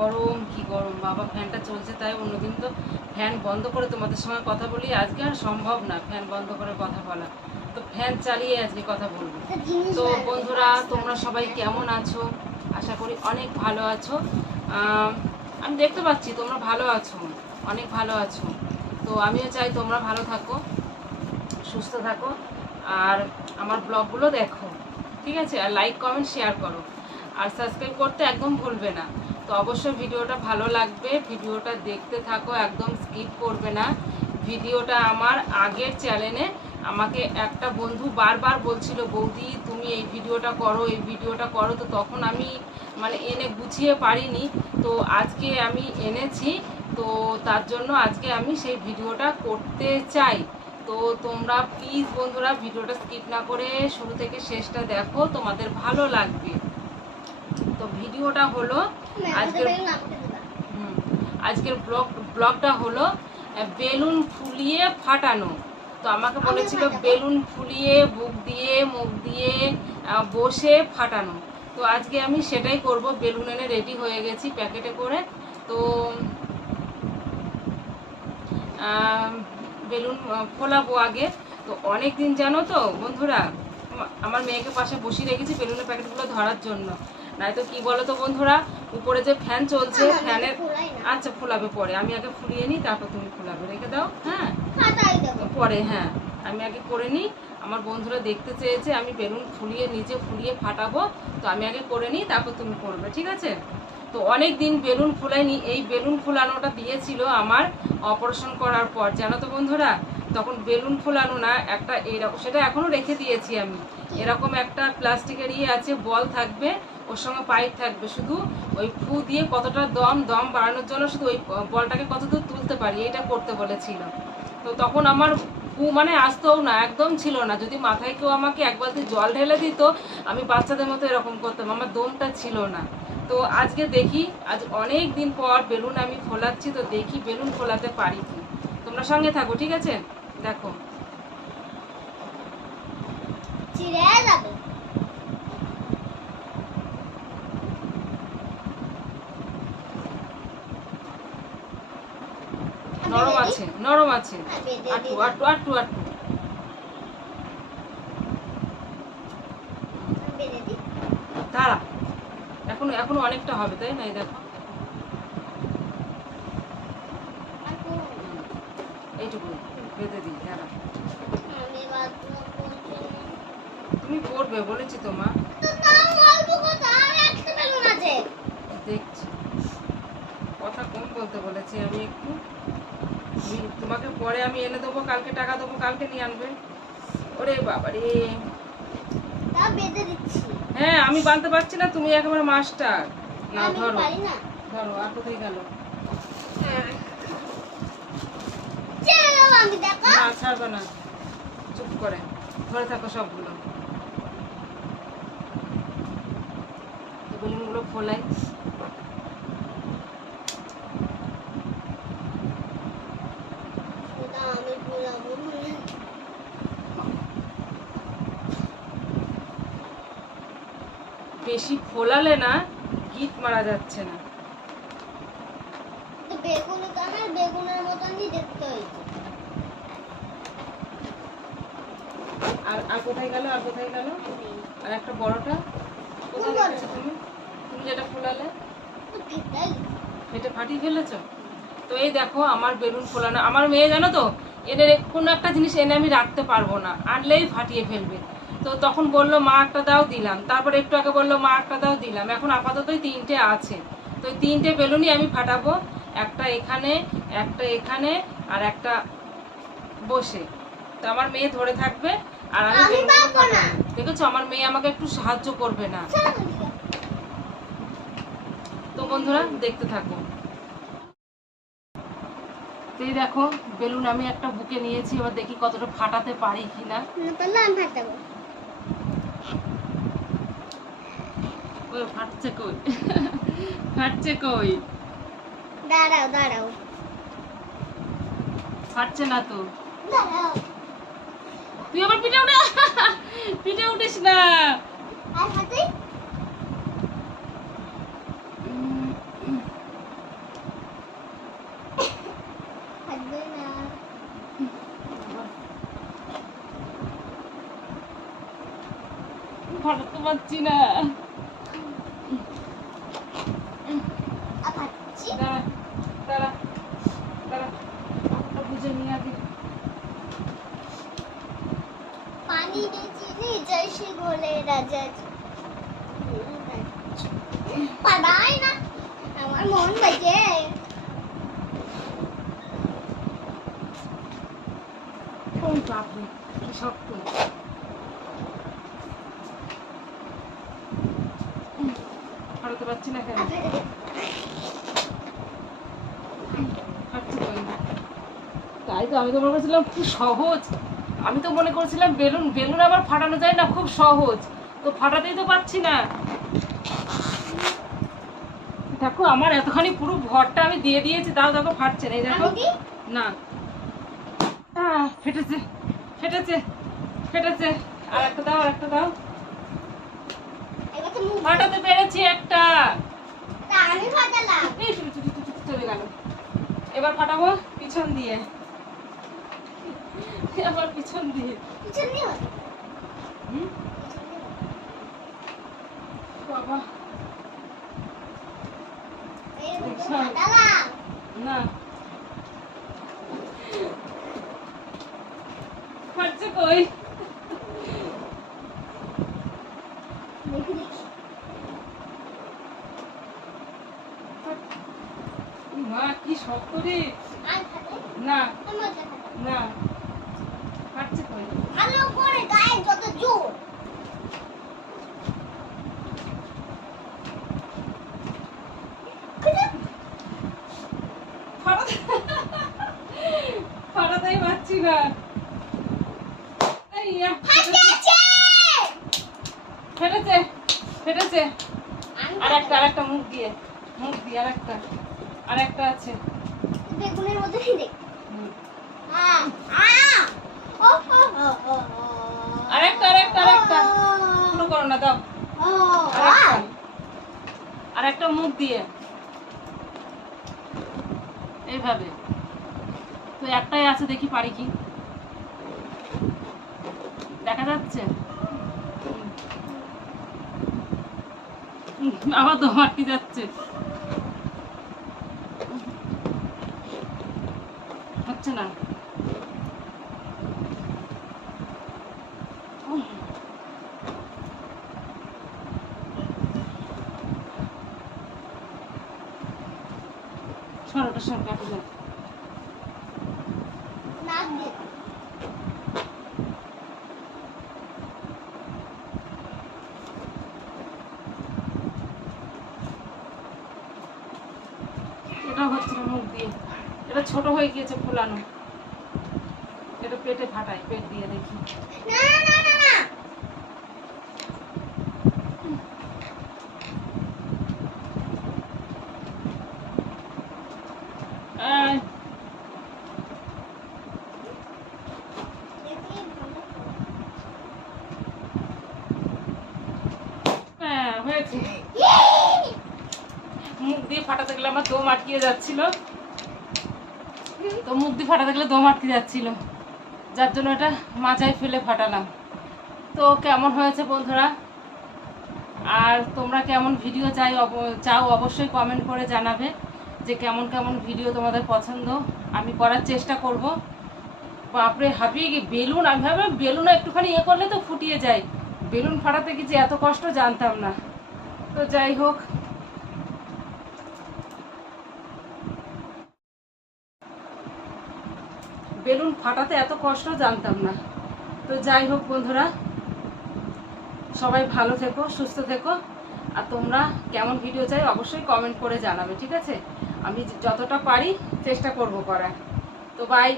গরম কি গরম? বাবা ফ্যানটা চলছে তাই অন্যদিন তো ফ্যান বন্ধ করে তোমাদের সঙ্গে কথা বলি। আজকে আর সম্ভব না ফ্যান বন্ধ করে কথা বলা। তো ফ্যান চালিয়ে আজকে কথা বলব। তো বন্ধুরা তোমরা সবাই কেমন আছো? আশা করি অনেক ভালো আছো। আমি দেখতে পাচ্ছি তোমরা ভালো আছো অনেক ভালো আছো। তো আমিও চাই তোমরা ভালো থাকো সুস্থ থাকো। আর আমার ব্লগগুলো দেখো ঠিক আছে? আর লাইক কমেন্ট শেয়ার করো। আর সাবস্ক্রাইব করতে একদম ভুলবে না। তো অবশ্যই ভিডিওটা ভালো লাগবে। ভিডিওটা দেখতে থাকো, একদম স্কিপ করবে না। ভিডিওটা আমার আগের চ্যানেলে আমাকে একটা বন্ধু বারবার বলছিল, বৌদি, তুমি এই ভিডিওটা করো, এই ভিডিওটা করো। তো তখন আমি মানে এনে গুছিয়ে পারিনি। তো আজকে আমি এনেছি। তো তার জন্য আজকে আমি সেই ভিডিওটা করতে চাই। তো তোমরা প্লিজ বন্ধুরা, ভিডিওটা স্কিপ না করে শুরু থেকে শেষটা দেখো, তোমাদের ভালো লাগবে। তো ভিডিওটা হলো আজকের আজকের ব্লগ ব্লগটা হলো বেলুন ফুলিয়ে ফাটানো। তো আমাকে বলেছিল বেলুন ফুলিয়ে বুক দিয়ে মুখ দিয়ে বসে ফাটানো। তো আজকে আমি সেটাই করব বেলুন এনে রেডি হয়ে গেছি প্যাকেটে করে। তো বেলুন ফোলাবো আগে। তো অনেক দিন জানো তো বন্ধুরা আমার মেয়েকে পাশে বসিয়ে রেখেছি বেলুনের প্যাকেটগুলো ধরার জন্য। নয়তো কি বলো তো বন্ধুরা উপরে যে ফ্যান চলছে ফ্যানের আচ্ছা ফোলাবে পরে। আমি আগে ফুলিয়ে নিই তারপর তুমি ফোলাবে। রেখে দাও হ্যাঁ? পরে হ্যাঁ। আমি আগে করে নিই। আমার বন্ধুরা দেখতে চেয়েছে আমি বেলুন ফুলিয়ে নিজে ফুলিয়ে ফাটাবো। তো আমি আগে করে নিই তারপর তুমি করবে ঠিক আছে? তো অনেক দিন বেলুন ফুলাইনি। এই বেলুন ফুলানোটা দিয়েছিল আমার অপারেশন করার পর। জানো তো বন্ধুরা তখন বেলুন ফুলানো না একটা এরকম সেটা এখনও রেখে দিয়েছি আমি। এরকম একটা প্লাস্টিকের ইয়ে আছে বল থাকবে। ওর সঙ্গে পাইপ থাকবে। শুধু ওই ফু দিয়ে কতটা দম দম বাড়ানোর জন্য শুধু ওই বলটাকে কতদূর তুলতে পারি, এটা করতে বলেছিল। তো তখন আমার ফু মানে আসতেও না, একদম ছিল না। যদি মাথায় কেউ আমাকে এক বালতি জল ঢেলে দিত, আমি বাচ্চাদের মতো এরকম করতাম, আমার দমটা ছিল না। তো আজকে দেখি, আজ অনেক দিন পর বেলুন আমি ফোলাচ্ছি, তো দেখি বেলুন ফোলাতে পারি কি। তোমরা সঙ্গে থাকো, ঠিক আছে? দেখো নরম আছে নরম আছে আটু আটু আটু আটু। দাঁড়া। এখনও এখনও অনেকটা হবে তাই না? এই দেখো। এইটুকু বেঁধে দিই দাঁড়া। তুমি করবে বলেছি তো মা। দেখছি। কথা কম বলতে বলেছি আমি একটু? তোমাকে পরে আমি এনে দেবো কালকে টাকা দেবো কালকে নিয়ে আনবে। ওরে বাবা রে হ্যাঁ আমি বানতে পারছি না তুমি একেবারে মাস্টার। না ধরো। ধরো আর কোথায় গেল? না ছাড়বে না। চুপ করে। ধরে থাকো সবগুলো। বেলুনগুলো ফোলাই ওটা আমি ভুলাবো বেশি ফোলালে না গিট মারা যাচ্ছে না। বেগুন তো বেগুনের মতনই দেখতে হয়েছে। আর আর কোথায় গেল আর কোথায় গেল? আর একটা বড়টা? কোথায় বড়? তুমি? তুমি যেটা ফোলালে এটা ফাটিয়ে ফেলেছো? তো এই দেখো আমার বেলুন ফোলানো আমার মেয়ে জানো তো এনে কোনো একটা জিনিস এনে আমি রাখতে পারব না আনলেই ফাটিয়ে ফেলবে। তো তখন বলল মা একটা দাও দিলাম। তারপর একটু আগে বলল মা একটা দাও দিলাম। এখন আপাতত তিনটে আছে। তো এই তিনটে বেলুনই আমি ফাটাবো একটা এখানে একটা এখানে আর একটা বসে। তো আমার মেয়ে ধরে থাকবে আর আমি। দেখেছ? আমার মেয়ে আমাকে একটু সাহায্য করবে না। তো বন্ধুরা দেখতে থাকো। তো এই দেখো বেলুন আমি একটা বুকে নিয়েছি এবার দেখি কতটা ফাটাতে পারি কিনা। আমি ওই ফাটছে কই? ফাটছে কই? দাঁড়াও দাঁড়াও। ফাটছে না তো? তুই আবার পিঠে উঠে পিঠে উঠিস না। আর ফাটাতে পারছি না। পানি বেঁচে জয়সে গোলে রাজা পাবাই না আমার মন বাজে। ওই বাপরে কি শক্ত। ফাটাতে পারছি না কেন। তাই তো আমি তো মনে করছিলাম খুব সহজ। আমি তো মনে করছিলাম বেলুন বেলুন আবার ফাটানো যায় না খুব সহজ। তো ফাটাতেই তো পারছি না। দেখো আমার এতখানি পুরো ভরটা আমি দিয়ে দিয়েছি তাও দেখো ফাটছে না। এই দেখো। না। ফেটেছে ফেটেছে ফেটেছে। আর একটা দাও আর একটা দাও। ফাটাতে পেরেছি একটা। আমি ফাটালাম। চলে গেল। এবার ফাটাবো পিছন দিয়ে। আবার পিছন দিয়ে। পিছন দিয়ে বাবা। না। ফাটছে কই দেখি দেখি মা কি শক্ত রে আর ফাটে না আমার মজা ফাটে না ফাটছে কই ভালো করে গায়ে যত জোর ফাটাতে ফাটাতেই পারছি না এই ইয়া, ফাটেছে ফেটেছে আর একটা আর একটা মুখ দিয়ে মুখ দিয়ে আর একটা আর একটা আছে। বেগুনের মধ্যে দেখ ও আরেকটা, আরেকটা, আরেকটা। শুরু করো না দাও। ও আর একটা আর একটা মুখ দিয়ে। এইভাবে। তো একটাই আছে, দেখি পারি কি। দেখা যাচ্ছে? আবার তো আটকে যাচ্ছে। হচ্ছে না। সরোটা সর কাটে যাও নাক দিয়ে এটা হচ্ছে না মুখ দিয়ে। এটা ছোট হয়ে গিয়েছে ফুলানো। এটা পেটে ফাটাই পেট দিয়ে দেখি না না না না আয়, দেখি ভালো হ্যাঁ হয়েছে মুখ দিয়ে ফাটাতে গেলে আমার দম আটকিয়ে যাচ্ছিল। তো মুখ দিয়ে ফাটাতে গেলে দম আটকে যাচ্ছিল। যার জন্য এটা মাচায় ফেলে ফাটালাম। তো কেমন হয়েছে বন্ধুরা? আর তোমরা কেমন ভিডিও চাই চাও অবশ্যই কমেন্ট করে জানাবে যে কেমন কেমন ভিডিও তোমাদের পছন্দ। আমি করার চেষ্টা করব। বাপরে হাঁপিয়ে গিয়ে বেলুন? আমি ভাবলাম বেলুন একটুখানি ইয়ে করলে তো ফুটিয়ে যায়। বেলুন ফাটাতে কি যে এত কষ্ট জানতাম না। তো যাই হোক বেলুন ফাটাতে এত কষ্ট জানতাম না। তো যাই হোক বন্ধুরা, সবাই ভালো থেকো, সুস্থ থেকো। আর তোমরা কেমন ভিডিও চাই অবশ্যই কমেন্ট করে জানাবে, ঠিক আছে? আমি যতটা পারি চেষ্টা করব করার। তো বাই